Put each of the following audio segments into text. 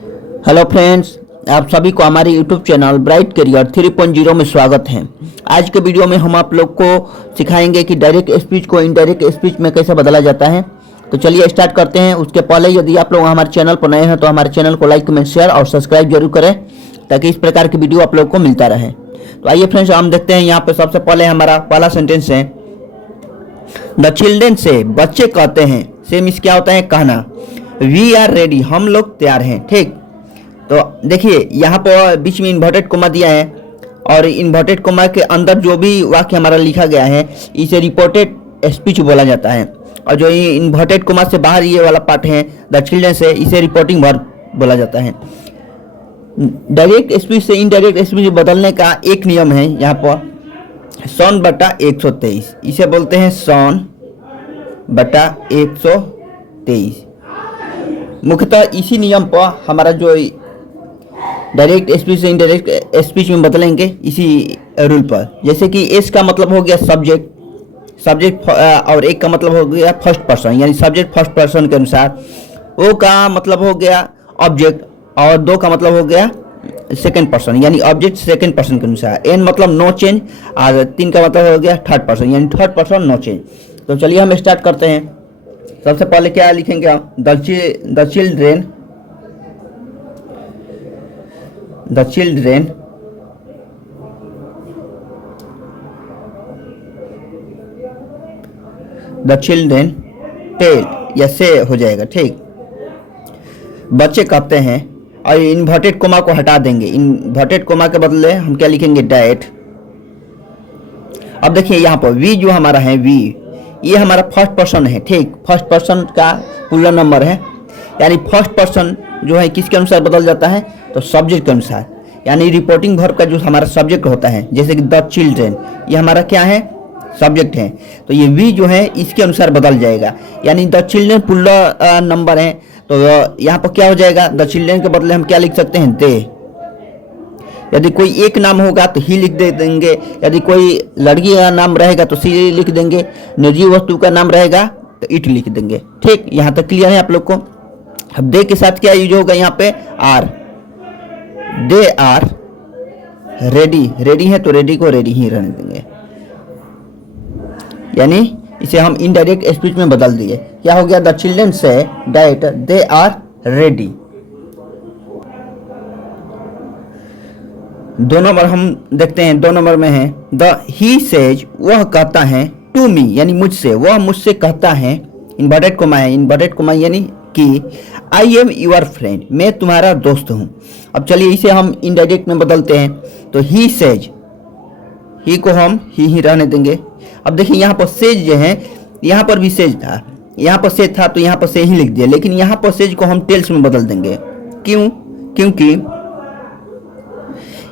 Hello friends, आप सभी को हमारे यूट्यूब चैनल ब्राइट करियर 3.0 में स्वागत है। आज के वीडियो में हम आप लोग को सिखाएंगे कि डायरेक्ट स्पीच को इनडायरेक्ट स्पीच में कैसे बदला जाता है। तो चलिए स्टार्ट करते हैं। उसके पहले यदि आप लोग हमारे चैनल पर नए हैं तो हमारे चैनल को लाइक, कमेंट, शेयर और सब्सक्राइब जरूर करें ताकि इस प्रकार की वीडियो आप लोग को मिलता रहे। तो आइए फ्रेंड्स, हम देखते हैं। यहाँ पे सबसे पहले हमारा पहला सेंटेंस है, द चिल्ड्रेन से, बच्चे कहते हैं, से मीन्स क्या होता है, कहना। वी आर रेडी, हम लोग तैयार हैं। ठीक, तो देखिए यहाँ पर बीच में इन्वर्टेड कोमा दिया है और इन्वर्टेड कोमा के अंदर जो भी वाक्य हमारा लिखा गया है इसे रिपोर्टेड स्पीच बोला जाता है। और जो ये इन्वर्टेड कोमा से बाहर ये वाला पार्ट है द चिल्ड्रन से, इसे रिपोर्टिंग वर्ब बोला जाता है। डायरेक्ट स्पीच से इनडायरेक्ट स्पीच बदलने का एक नियम है यहाँ पर, 100/123, इसे बोलते हैं 100/123। मुख्यतः इसी नियम पर हमारा जो डायरेक्ट स्पीच से इनडायरेक्ट स्पीच में बदलेंगे, इसी रूल पर। जैसे कि एस का मतलब हो गया सब्जेक्ट और एक का मतलब हो गया फर्स्ट पर्सन, यानी सब्जेक्ट फर्स्ट पर्सन के अनुसार। ओ का मतलब हो गया ऑब्जेक्ट और दो का मतलब हो गया सेकंड पर्सन, यानी ऑब्जेक्ट सेकंड पर्सन के अनुसार। एन मतलब नो चेंज और तीन का मतलब हो गया थर्ड पर्सन, यानी थर्ड पर्सन नो चेंज। तो चलिए हम स्टार्ट करते हैं। सबसे पहले क्या लिखेंगे आप, द चिल्ड्रेन टेल, या से हो जाएगा। ठीक, बच्चे कहते हैं और इन्वर्टेड कोमा को हटा देंगे। इन्वर्टेड कोमा के बदले हम क्या लिखेंगे, डैट। अब देखिए यहाँ पर वी जो हमारा है, वी ये हमारा फर्स्ट पर्सन है। ठीक, फर्स्ट पर्सन का पूरा नंबर है, यानी फर्स्ट पर्सन जो है किसके अनुसार बदल जाता है, तो सब्जेक्ट के अनुसार। यानी रिपोर्टिंग वर्ब का जो हमारा सब्जेक्ट होता है, जैसे कि द चिल्ड्रेन, ये हमारा क्या है, सब्जेक्ट है। तो ये वी जो है इसके अनुसार बदल जाएगा। यानी द चिल्ड्रेन पूरा नंबर है, तो यहाँ पर क्या हो जाएगा, द चिल्ड्रेन के बदले हम क्या लिख सकते हैं, दे। यदि कोई एक नाम होगा तो ही लिख देंगे, यदि कोई लड़की का नाम रहेगा तो सी लिख देंगे, निर्जीव वस्तु का नाम रहेगा तो इट लिख देंगे। ठीक, यहाँ तक क्लियर है आप लोग को। अब दे के साथ क्या यूज होगा यहाँ पे, आर। दे आर रेडी है तो रेडी को रेडी ही रहने देंगे, यानी इसे हम इनडायरेक्ट स्पीच में बदल दिए। क्या हो गया, the children say that they are ready. 2 number हम देखते हैं, 2 नंबर में है द ही सेज, वह कहता है, टू मी यानी मुझसे, वह मुझसे कहता है, इन्वर्टेड कोमा है, इन्वर्टेड कोमा यानी कि आई एम योर फ्रेंड, मैं तुम्हारा दोस्त हूँ। अब चलिए इसे हम इनडायरेक्ट में बदलते हैं। तो ही सेज, ही को हम ही रहने देंगे। अब देखिए यहाँ पर सेज जो है, यहाँ पर भी सेज था, यहाँ पर सेज था तो यहाँ पर से ही लिख दिया, लेकिन यहाँ पर सेज को हम टेल्स में बदल देंगे। क्यों, क्योंकि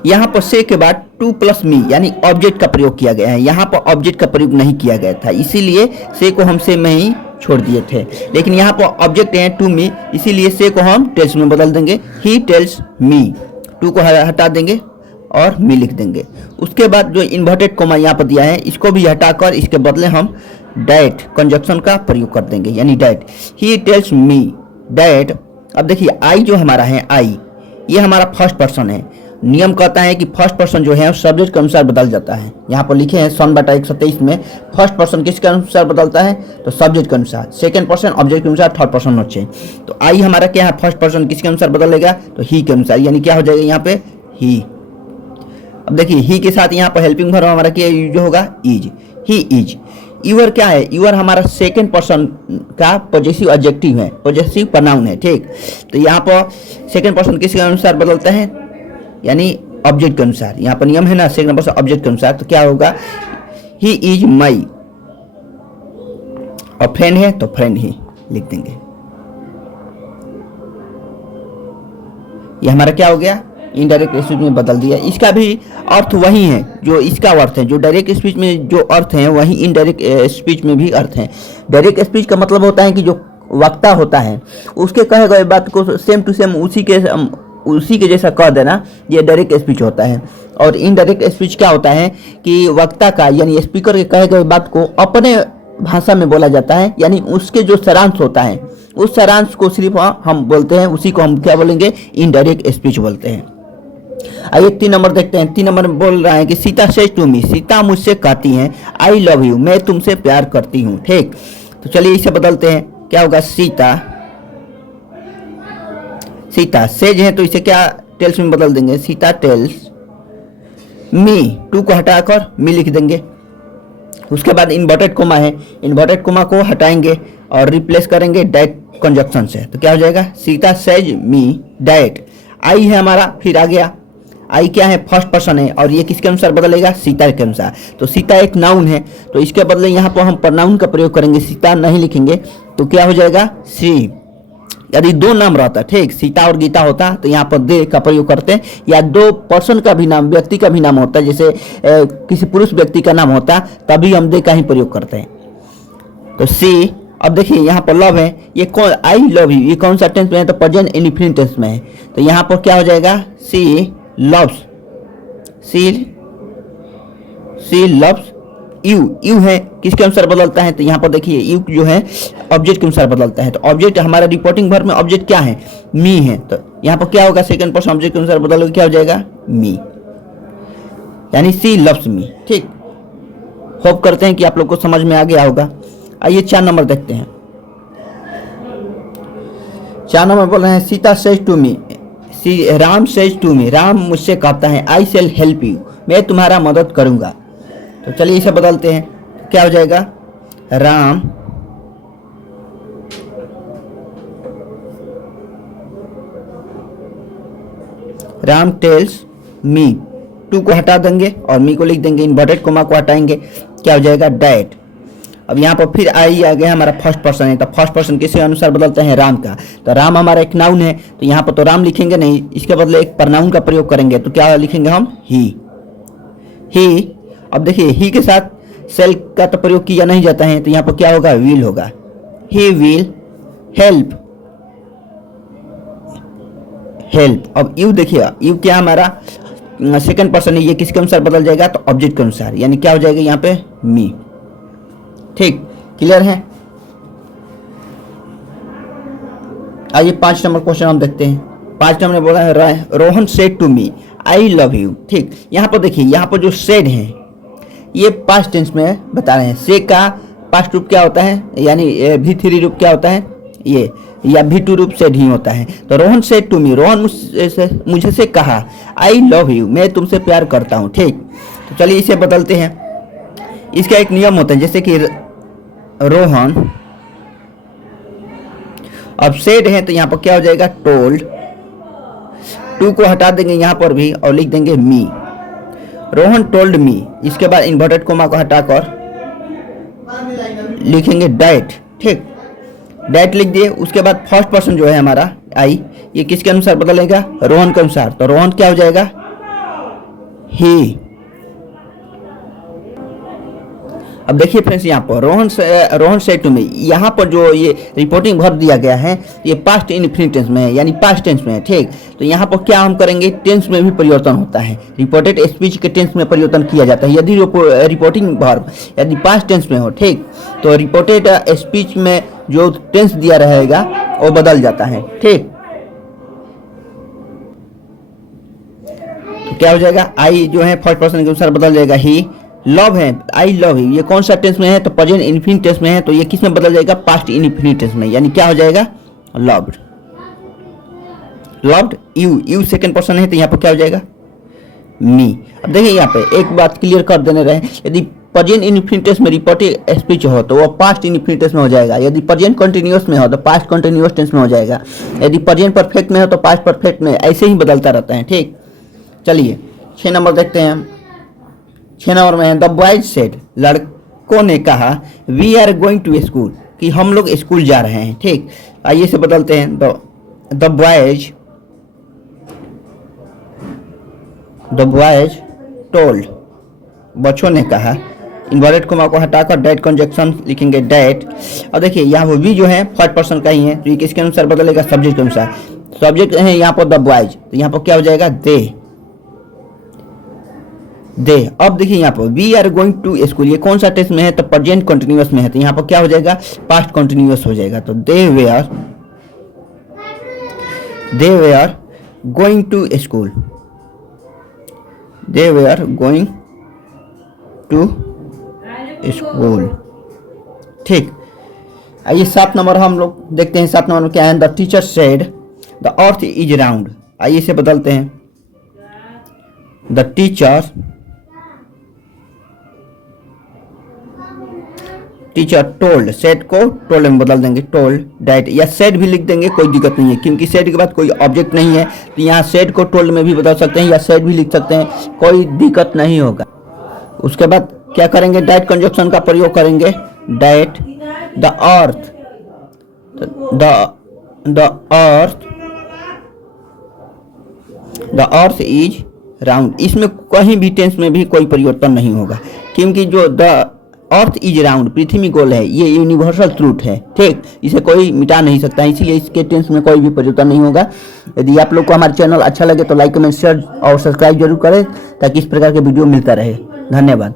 यहाँ पर से के बाद टू प्लस मी यानी ऑब्जेक्ट का प्रयोग किया गया है, यहाँ पर ऑब्जेक्ट का प्रयोग नहीं किया गया था, इसीलिए से को हम से में ही छोड़ दिए थे। लेकिन यहाँ पर ऑब्जेक्ट है टू मी, इसीलिए से को हम टेल्स में बदल देंगे। ही टेल्स मी, टू को हटा देंगे और मी लिख देंगे। उसके बाद जो इन्वर्टेड कोमा यहाँ पर दिया है इसको भी हटाकर इसके बदले हम डैट कंजक्शन का प्रयोग कर देंगे, यानी that. He tells me that. अब देखिए आई जो हमारा है, आई ये हमारा फर्स्ट पर्सन है। नियम कहता है कि फर्स्ट पर्सन जो है सब्जेक्ट के अनुसार बदल जाता है। यहाँ पर लिखे हैं 100/123 में फर्स्ट पर्सन किसके अनुसार बदलता है, तो सब्जेक्ट के अनुसार। सेकंड पर्सन ऑब्जेक्ट के अनुसार, थर्ड पर्सन नॉट चेंज। तो आई हमारा क्या है, फर्स्ट पर्सन किसके अनुसार बदलेगा, तो ही के अनुसार, यानी क्या हो जाएगा यहाँ पे, ही। अब देखिए ही के साथ यहाँ पर हेल्पिंग वर्ब हमारा क्या यूज होगा, इज। He is. यूर क्या है, यूर हमारा सेकंड पर्सन का पॉजेसिव एडजेक्टिव है, पॉजेसिव प्रोनाउन है। ठीक, तो यहाँ पर सेकंड पर्सन किसके अनुसार बदलता है, यानी ऑब्जेक्ट के अनुसार। यहाँ पर नियम है ना, सेकंड पर्सन ऑब्जेक्ट के अनुसार। तो क्या होगा, ही इज माई, और फ्रेंड है तो फ्रेंड ही लिख देंगे। ये हमारा क्या हो गया, इनडायरेक्ट स्पीच में बदल दिया। इसका भी अर्थ वही है जो इसका अर्थ है, जो डायरेक्ट स्पीच में जो अर्थ है वही इनडायरेक्ट स्पीच में भी अर्थ है। डायरेक्ट स्पीच का मतलब होता है कि जो वक्ता होता है उसके कहे गए बात को सेम टू सेम उसी के जैसा कह देना, ये डायरेक्ट स्पीच होता है। और इनडायरेक्ट स्पीच क्या होता है कि वक्ता का यानी स्पीकर के कहे गए बात को अपने भाषा में बोला जाता है, यानी उसके जो सारांश होता है उस सारांश को सिर्फ हम बोलते हैं, उसी को हम क्या बोलेंगे, इनडायरेक्ट स्पीच बोलते हैं। आइए 3 नंबर देखते हैं। 3 नंबर में बोल रहा है कि Sita says to me, Sita मुझसे कहती हैं आई लव यू, मैं तुमसे प्यार करती हूँ। ठीक, तो चलिए इसे बदलते हैं। क्या होगा, सीता, सीता सेज है तो इसे क्या टेल्स में बदल देंगे, सीता टेल्स मी, टू को हटाकर मी लिख देंगे। उसके बाद इन्वर्टेड कोमा है, इन्वर्टेड कोमा को हटाएंगे और रिप्लेस करेंगे डायरेक्ट कंजक्शन से, तो क्या हो जाएगा, सीता सेज मी डायरेक्ट। आई है हमारा, फिर आ गया आई क्या है, फर्स्ट पर्सन है और ये किसके अनुसार बदलेगा, सीता के अनुसार। तो सीता एक नाउन है तो इसके बदले यहाँ पर हम प्रनाउन का प्रयोग करेंगे, सीता नहीं लिखेंगे तो क्या हो जाएगा, सी। यदि 2 नाम रहता, ठीक, सीता और गीता होता तो यहाँ पर दे का प्रयोग करते हैं, या 2 पर्सन का भी नाम, व्यक्ति का भी नाम होता है, जैसे किसी पुरुष व्यक्ति का नाम होता तभी हम दे का ही प्रयोग करते हैं। तो सी। अब देखिए यहाँ पर लव है, ये कौन, आई लव यू, ये कौन सा टेंस में है, तो प्रेजेंट इंडेफिनिट टेंस में है। तो यहाँ पर क्या हो जाएगा, she loves, she loves you. You है किसके अनुसार बदलता है, तो यहाँ पर देखिए यू जो है ऑब्जेक्ट के अनुसार बदलता है। तो ऑब्जेक्ट हमारा रिपोर्टिंग वर्ब में ऑब्जेक्ट क्या है, मी है, तो यहाँ पर क्या होगा, सेकंड पर्सन ऑब्जेक्ट के अनुसार बदलोगे, क्या हो जाएगा, मी, यानी सी लव्स मी। ठीक, होप करते हैं कि आप लोग को समझ में आ गया होगा। आइए 4 नंबर देखते हैं। 4 नंबर बोल रहे हैं Sita says to me, Ram says to me, Ram मुझसे कहता है आई शेल हेल्प यू, मैं तुम्हारा मदद करूंगा। तो चलिए इसे बदलते हैं, क्या हो जाएगा, राम टेल्स मी, टू को हटा देंगे और मी को लिख देंगे, इन्वर्टेड कोमा को हटाएंगे, क्या हो जाएगा, डैट। अब यहाँ पर फिर आई आ गया हमारा फर्स्ट पर्सन है, तो फर्स्ट पर्सन किसके अनुसार बदलते हैं, राम का। तो राम हमारा एक नाउन है तो यहाँ पर तो राम लिखेंगे नहीं, इसके बदले एक प्रनाउन का प्रयोग करेंगे, तो क्या लिखेंगे हम, ही। अब देखिए ही के साथ सेल का तो प्रयोग किया नहीं जाता है, तो यहाँ पर क्या होगा, विल होगा, ही विल हेल्प। अब यू देखिए, यू क्या हमारा सेकंड पर्सन है, ये किसके अनुसार बदल जाएगा, तो ऑब्जेक्ट के अनुसार, यानी क्या हो जाएगा यहाँ पे, मी। ठीक, क्लियर है। आइए 5 नंबर क्वेश्चन हम देखते हैं। 5 नंबर में बोला है Rohan said to me I love you. ठीक, यहाँ पर देखिए, यहाँ पर जो सेड है ये पास्ट टेंस में बता रहे हैं। से का पास्ट रूप क्या होता है, यानी V3 रूप क्या होता है, ये, या V2 रूप सेड ही होता है। तो Rohan said to me, Rohan मुझे से कहा आई लव यू, मैं तुमसे प्यार करता हूँ। ठीक, तो चलिए इसे बदलते हैं। इसका एक नियम होता है, जैसे कि रोहन, अब सेड है तो यहाँ पर क्या हो जाएगा, टोल्ड, टू को हटा देंगे यहाँ पर भी और लिख देंगे मी, रोहन टोल्ड मी। इसके बाद इन्वर्टेड कोमा को हटाकर लिखेंगे डैट। ठीक, डैट लिख दिए। उसके बाद फर्स्ट पर्सन जो है हमारा आई, ये किसके अनुसार बदलेगा, रोहन के अनुसार। तो रोहन क्या हो जाएगा, ही। अब देखिए फ्रेंड्स, यहाँ पर रोहन सेड टू मी, यहाँ पर जो ये रिपोर्टिंग वर्ब दिया गया है ये पास्ट इनफिनिट टेंस में है, यानी पास्ट टेंस में है। ठीक, तो यहाँ पर क्या हम करेंगे, टेंस में भी परिवर्तन होता है, रिपोर्टेड स्पीच के टेंस में परिवर्तन किया जाता है। यदि रिपोर्टिंग वर्ब यदि पास्ट टेंस में हो, ठीक, तो रिपोर्टेड स्पीच में जो टेंस दिया रहेगा वो बदल जाता है। ठीक, तो क्या हो जाएगा, आई जो है फर्स्ट पर्सन के अनुसार बदल जाएगा, ही। लव है, आई लव यू, ये कौन सा टेंस में है, तो प्रेजेंट इनफिनिट टेंस में है, तो ये किस में बदल जाएगा, पास्ट इनफिनिट टेंस में, यानी क्या हो जाएगा, लव्ड। यू सेकंड पर्सन है तो यहाँ पर क्या हो जाएगा, मी। अब देखिए यहाँ पे एक बात क्लियर कर देने रहे, यदि प्रेजेंट इनफिनिट टेंस में रिपोर्टिंग स्पीच हो तो वो पास्ट इनफिनिट टेंस में हो जाएगा, यदि प्रेजेंट कंटिन्यूअस में हो तो पास्ट कंटिन्यूअस टेंस में हो जाएगा, यदि प्रेजेंट परफेक्ट में हो तो पास्ट परफेक्ट में, ऐसे ही बदलता रहता है। ठीक, चलिए 6 नंबर देखते हैं हम। 6 नंबर में है द बॉयज सेड, लड़कों ने कहा we are going to school, कि हम लोग स्कूल जा रहे हैं। ठीक, आइए से बदलते हैं, द बॉयज टोल्ड, बच्चों ने कहा, इन्वर्टेड कोमा को हटाकर डैट कंजक्शन लिखेंगे डैट। और देखिए यहाँ वो वी जो है फर्स्ट पर्सन का ही है, तो ये किसके अनुसार बदलेगा, सब्जेक्ट के अनुसार। सब्जेक्ट है यहाँ पर द बॉयज, तो यहाँ पर क्या हो जाएगा, दे। दे। अब देखिए यहाँ पर we are going to school, ये कौन सा टेंस में है? तो प्रेजेंट कंटिन्यूअस में है, तो यहाँ पर क्या हो जाएगा? पास्ट कंटिन्यूअस हो जाएगा। तो they were going to school, they were going to school. ठीक, आइए 7 नंबर हम लोग देखते हैं। 7 नंबर में क्या है? The teacher said the earth is round. आइए इसे बदलते हैं। द टीचर टोल्ड, सेड को टोल्ड में बदल देंगे, टोल्ड डैट, या सेड भी लिख देंगे, कोई दिक्कत नहीं है, क्योंकि सेड के बाद कोई ऑब्जेक्ट नहीं है, तो यहाँ सेड को टोल्ड में भी बदल सकते हैं या सेड भी लिख सकते हैं, कोई दिक्कत नहीं होगा। उसके बाद क्या करेंगे? डैट कंजक्शन का प्रयोग करेंगे। That the earth, the earth is round. इसमें कहीं भी टेंस में भी कोई परिवर्तन नहीं होगा, क्योंकि जो द अर्थ इज राउंड, पृथ्वी गोल है, ये यूनिवर्सल ट्रूथ है। ठीक, इसे कोई मिटा नहीं सकता, इसीलिए इसके टेंस में कोई भी परिवर्तन नहीं होगा। यदि आप लोग को हमारा चैनल अच्छा लगे तो लाइक, कमेंट, शेयर और सब्सक्राइब जरूर करें, ताकि इस प्रकार के वीडियो मिलता रहे। धन्यवाद।